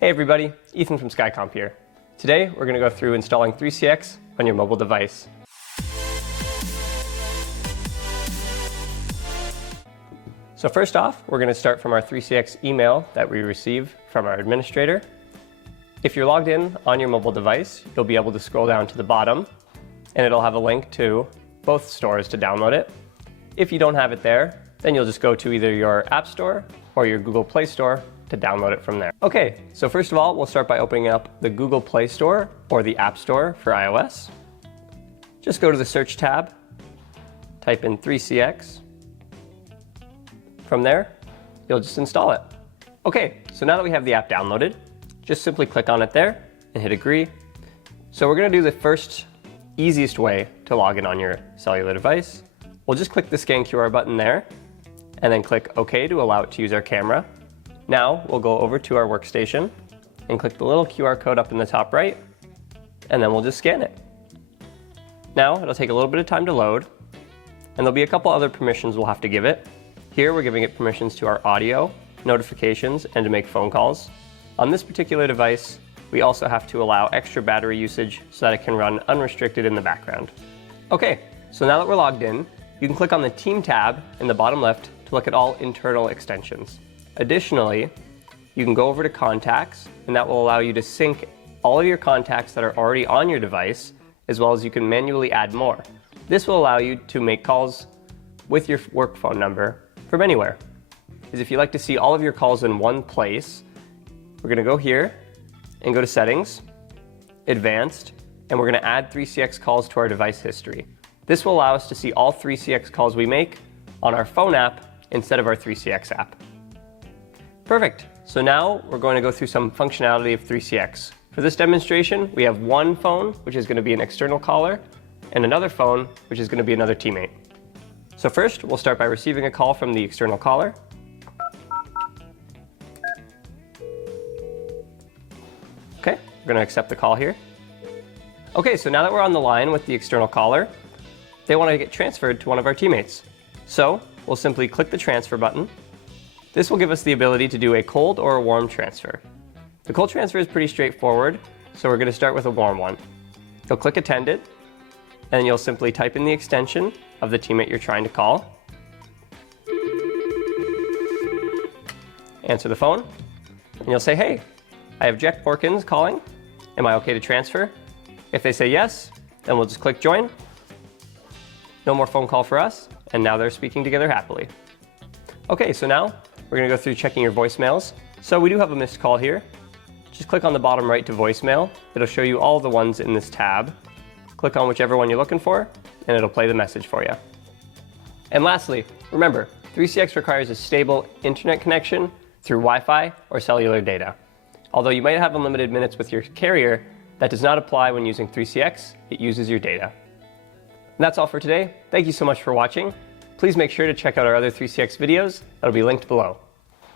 Hey everybody, Ethan from Skycomp here. Today we're going to go through installing 3CX on your mobile device. So first off, we're going to start from our 3CX email that we receive from our administrator. If you're logged in on your mobile device, you'll be able to scroll down to the bottom and it'll have a link to both stores to download it. If you don't have it there, then you'll just go to either your App Store or your Google Play Store to download it from there. Okay, so first of all, we'll start by opening up the Google Play Store or the App Store for iOS. Just go to the search tab, type in 3CX. From there, you'll just install it. Okay, so now that we have the app downloaded, just simply click on it there and hit agree. So we're gonna do the first easiest way to log in on your cellular device. We'll just click the scan QR button there and then click OK to allow it to use our camera. Now we'll go over to our workstation and click the little QR code up in the top right, and then we'll just scan it. Now it'll take a little bit of time to load, and there'll be a couple other permissions we'll have to give it. Here we're giving it permissions to our audio, notifications, and to make phone calls. On this particular device, we also have to allow extra battery usage so that it can run unrestricted in the background. Okay, so now that we're logged in, you can click on the Team tab in the bottom left to look at all internal extensions. Additionally, you can go over to Contacts, and that will allow you to sync all of your contacts that are already on your device, as well as you can manually add more. This will allow you to make calls with your work phone number from anywhere. If you'd like to see all of your calls in one place, we're going to go here and go to Settings, Advanced, and we're going to add 3CX calls to our device history. This will allow us to see all 3CX calls we make on our phone app instead of our 3CX app. Perfect. So now we're going to go through some functionality of 3CX. For this demonstration, we have one phone, which is going to be an external caller, and another phone, which is going to be another teammate. So first, we'll start by receiving a call from the external caller. Okay, we're going to accept the call here. Okay, so now that we're on the line with the external caller, they want to get transferred to one of our teammates. So we'll simply click the transfer button. This will give us the ability to do a cold or a warm transfer. The cold transfer is pretty straightforward, so we're going to start with a warm one. You'll click Attended, and you'll simply type in the extension of the teammate you're trying to call. Answer the phone, and you'll say, hey, I have Jack Porkins calling. Am I okay to transfer? If they say yes, then we'll just click Join. No more phone call for us, and now they're speaking together happily. Okay, so now we're going to go through checking your voicemails. So we do have a missed call here. Just click on the bottom right to voicemail. It'll show you all the ones in this tab. Click on whichever one you're looking for, and it'll play the message for you. And lastly, remember, 3CX requires a stable internet connection through Wi-Fi or cellular data. Although you might have unlimited minutes with your carrier, that does not apply when using 3CX. It uses your data. And that's all for today. Thank you so much for watching. Please make sure to check out our other 3CX videos that'll be linked below.